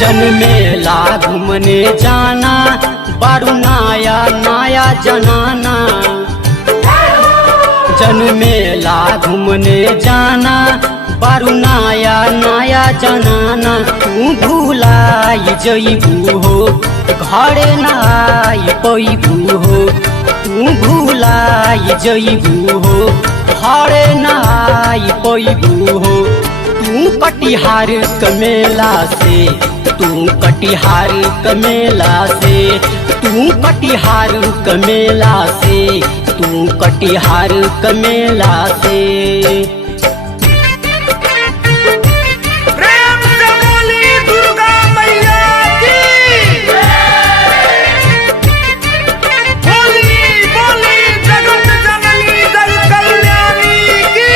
जनमेला घूमने जाना बारू नाया नाया जनाना। जनमेला घूमने जाना बारू नाया नाया जनाना। तू भूलाई जईबू हो घरे नाई पैबू हो। तू भूलाई जईबू हो घरे नाई पैबू हो। तू कटिहार कमेला से तू कटिहार कमेला से तू कटिहार कमेला से तू कटिहार कमेला से। प्रेम से बोली दुर्गा मैया की। बोली बोली जगत जननी जय कल्याणी की।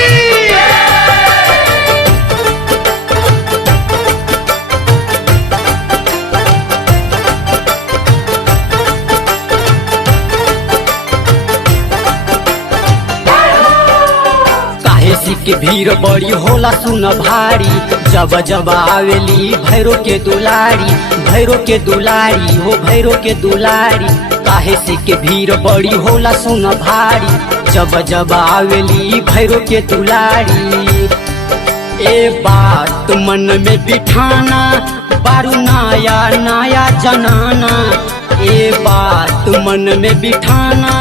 के भीड़ बड़ी होला सुन भारी। जब जब आवेली भैरो के दुलारी भैरो के दुलारी हो भैरो के दुलारी। काहे से के भीड़ बड़ी होला सुन भारी। जब जब आवेली भैरो के दुलारी। ए बात मन में बिठाना बारू नाया नाया जनाना। ए बात मन में बिठाना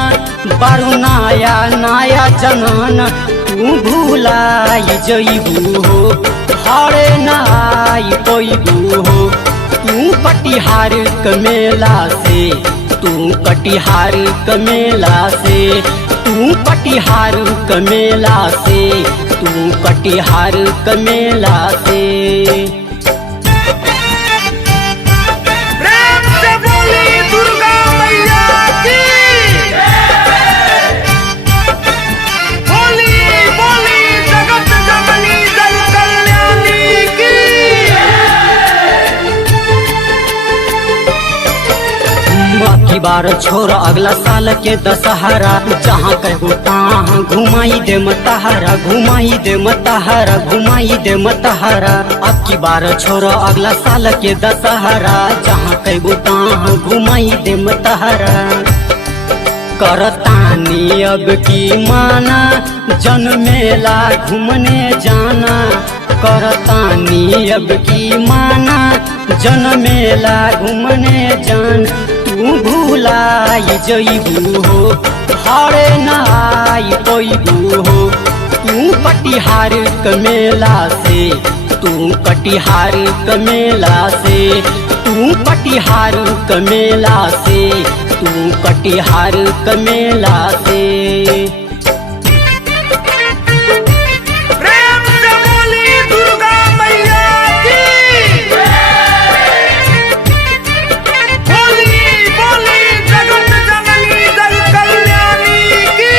बारू नाया नाया जनाना। तू भूलाई जईबू हो घरे नाई पैबू हो। तू कटिहार कमेला से तू कटिहार कमेला से तू कटिहार कमेला से तू कटिहार कमेला से। प्रेम से बोली दुर्गा मैया की। बोली बोली जगत जननी जय कल्याणी की। की बार छोड़ अगला साल के दशहरा। जहाँ कहू तहाँ घुमाई दे मतहरा घुमाई दे मतहरा घुमाई दे मतहरा। अब की बार छोड़ अगला साल के दशहरा। जहाँ कहू तहाँ घुमाई दे मतहरा। करतानी अब की माना जनमेला घूमने जाना। करतानी अब की माना जनमेला घूमने जान। तू भूलाई जईबू हो घरे नाई पैबू हो। तू कटिहार कमेला से तू कटिहार कमेला से तू कटिहार कमेला से तू कटिहार कमेला से। प्रेम से बोली दुर्गा मैया की। बोली बोली जगत जननी जय कल्याणी की।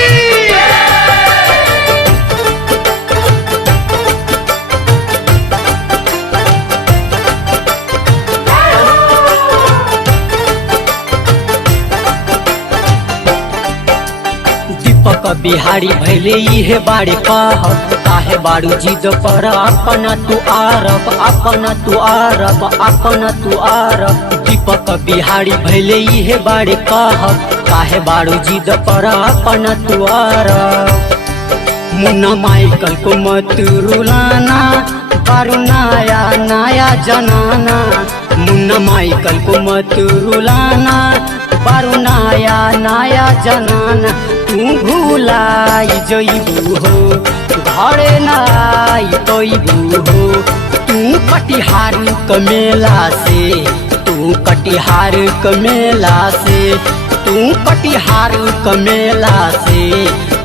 दीपक बिहारी भैले इहे बाड़ी कहत। काहे बारू जिद पर अपना तू आरब अपना तू आरब अपना तू आरब। दीपक बिहारी भैले इहे बाड़ी कहत। काहे बारू जिद पर अपना तू आरब। मुन्ना माइकल को मत रुलाना बारू नाया नाया जनाना। मुन्ना माइकल को मत रुलाना बारू नाया नाया जनाना। तू भूलाई जईबू हो घरे नाई पैबू हो। तू कटिहार कमेला से तू कटिहार कमेला से तू कटिहार कमेला से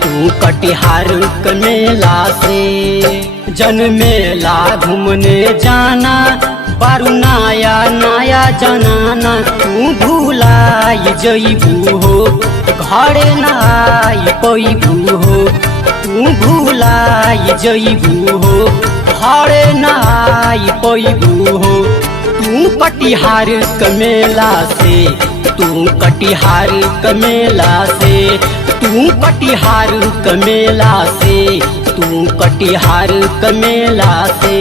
तू कटिहार कमेला से। जनमेला घूमने जाना बारू नाया नाया जनाना। तू भूलाई जईबू हो घरे नाई पैबू हो। तू भूलाई जईबू हो घरे नाई पैबू हो। तू कटिहार कमेला से तू कटिहार कमेला से तू कटिहार कमेला से तू कटिहार कमेला से।